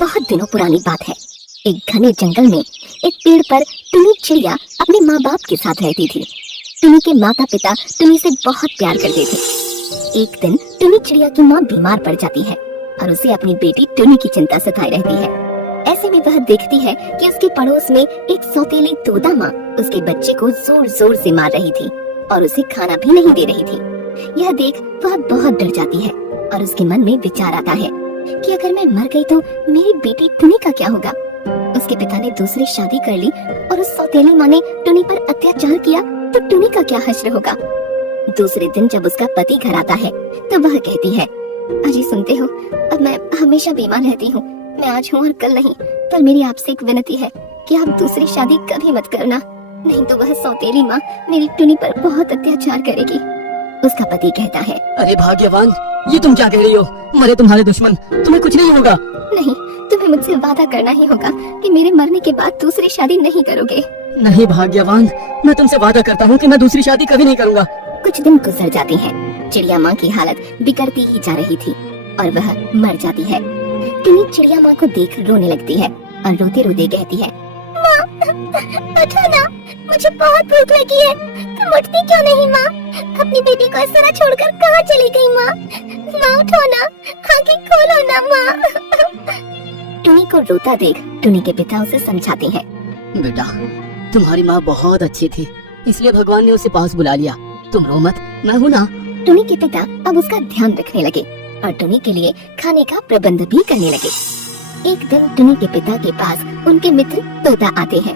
बहुत दिनों पुरानी बात है। एक घने जंगल में एक पेड़ पर टुनी चिड़िया अपने माँ बाप के साथ रहती थी। टुनी के माता पिता टुनी से बहुत प्यार करते थे। एक दिन टुनी चिड़िया की माँ बीमार पड़ जाती है और उसे अपनी बेटी टुनी की चिंता सताए रहती है। ऐसे में वह देखती है कि उसके पड़ोस में एक सौतेली तोता माँ उसके बच्चे को जोर जोर से मार रही थी और उसे खाना भी नहीं दे रही थी। यह देख वह बहुत डर जाती है और उसके मन में विचार आता है कि अगर मैं मर गई तो मेरी बेटी टुनी का क्या होगा। उसके पिता ने दूसरी शादी कर ली और उस सौतेली माँ ने टुनी पर अत्याचार किया तो टुनी का क्या हश्र होगा। दूसरे दिन जब उसका पति घर आता है तो वह कहती है, अजी सुनते हो, अब मैं हमेशा बीमार रहती हूँ। मैं आज हूँ और कल नहीं, पर मेरी आपसे एक विनती है कि आप दूसरी शादी कभी मत करना, नहीं तो वह सौतेली माँ मेरी टुनी पर बहुत अत्याचार करेगी। उसका पति कहता है, अरे भाग्यवान, ये तुम क्या कह रही हो? मरे तुम्हारे दुश्मन, तुम्हें कुछ नहीं होगा। नहीं, तुम्हें मुझसे वादा करना ही होगा कि मेरे मरने के बाद दूसरी शादी नहीं करोगे। नहीं भाग्यवान, मैं तुमसे वादा करता हूँ कि मैं दूसरी शादी कभी नहीं करूँगा। कुछ दिन गुजर जाते हैं। चिड़िया माँ की हालत बिगड़ती ही जा रही थी और वह मर जाती है। टुनी चिड़िया माँ को देख रोने लगती है और रोते रोते कहती है, माँ उठो ना, मुझे बहुत भूख लगी है। तुम उठती क्यों नहीं माँ? अपनी बेटी को इस तरह छोड़कर कहाँ चली गई माँ? माँ उठो ना, आंखें खोलो ना माँ। टुनी को रोता देख टुनी के पिता उसे समझाते हैं, बेटा, तुम्हारी माँ बहुत अच्छी थी, इसलिए भगवान ने उसे पास बुला लिया। तुम रो मत, मैं हूँ ना। टुनी के पिता अब उसका ध्यान रखने लगे और टुनी के लिए खाने का प्रबंध भी करने लगे। एक दिन टुनी के पिता के पास उनके मित्र तोता आते हैं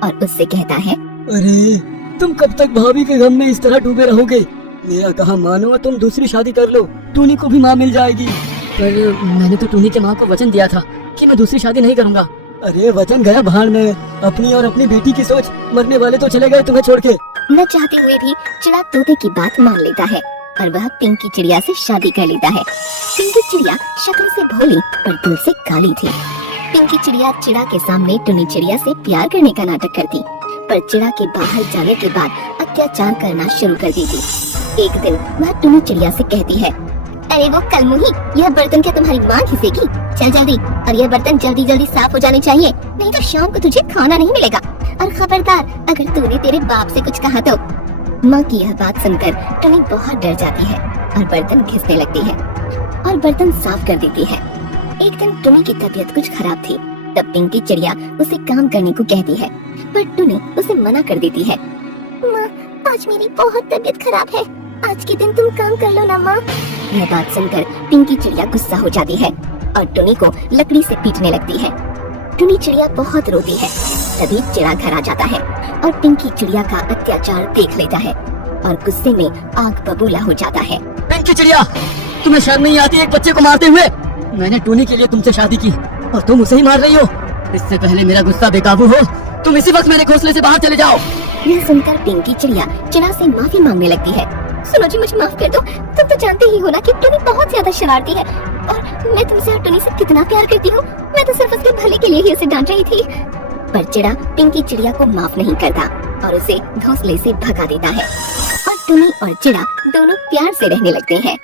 और उससे कहता है, अरे तुम कब तक भाभी के गम में इस तरह डूबे रहोगे? मेरा कहा मानो, तुम दूसरी शादी कर लो, टूनी को भी माँ मिल जाएगी। पर मैंने तो टूनी के माँ को वचन दिया था कि मैं दूसरी शादी नहीं करूँगा। अरे वचन गया भाड़ में, अपनी और अपनी बेटी की सोच, मरने वाले तो चले गए तुम्हें छोड़ के। न चाहते हुए भी चिड़ा तोते की बात मान लेता है और वह पिंकी चिड़िया से शादी कर लेता है। पिंकी चिड़िया शक्ल से भोली पर दिल से काली थी। पिंकी चिड़िया चिड़ा के सामने टुनी चिड़िया से प्यार करने का नाटक करती, पर चिड़ा के बाहर जाने के बाद अत्याचार करना शुरू कर देती। एक दिन वह टुनी चिड़िया से कहती है, अरे वो कलमुही, यह बर्तन क्या तुम्हारी माँ घिसेगी? चल जल्दी, और यह बर्तन जल्दी जल्दी साफ हो जाने चाहिए, नहीं तो शाम को तुझे खाना नहीं मिलेगा। और खबरदार, अगर तूने तेरे बाप से कुछ कहा तो। माँ की यह बात सुनकर टुनी बहुत डर जाती है और बर्तन घिसने लगती है और बर्तन साफ कर देती है। एक दिन टुनी की तबीयत कुछ खराब थी, तब पिंकी चिड़िया उसे काम करने को कहती है, पर टुनी उसे मना कर देती है। माँ, आज मेरी बहुत तबीयत खराब है, आज के दिन तुम काम कर लो ना माँ। यह बात सुनकर पिंकी चिड़िया गुस्सा हो जाती है और टुनी को लकड़ी से पीटने लगती है। टुनी चिड़िया बहुत रोती है। तभी चिड़ा घर आ जाता है और पिंकी चिड़िया का अत्याचार देख लेता है और गुस्से में आग बबूला हो जाता है। पिंकी चिड़िया, तुम्हें शर्म नहीं आती एक बच्चे को मारते हुए? मैंने टूनी के लिए तुमसे शादी की और तुम उसे ही मार रही हो। इससे पहले मेरा गुस्सा बेकाबू हो, तुम इसी वक्त मेरे घोंसले से बाहर चले जाओ। यह सुनकर पिंकी चिड़िया चिड़ा से माफी मांगने लगती है। सुनो जी, मुझे माफ कर दो, तुम तो जानते ही हो ना कि टुनी बहुत ज्यादा शरारती है और मैं तुमसे और टुनी से कितना प्यार करती हूँ। मैं तो सिर्फ उसके भले के लिए ही उसे डांट रही थी। पर चिड़ा पिंकी चिड़िया को माफ नहीं करता और उसे घोंसले से भगा देता है और टुनी और चिड़ा दोनों प्यार से रहने लगते हैं।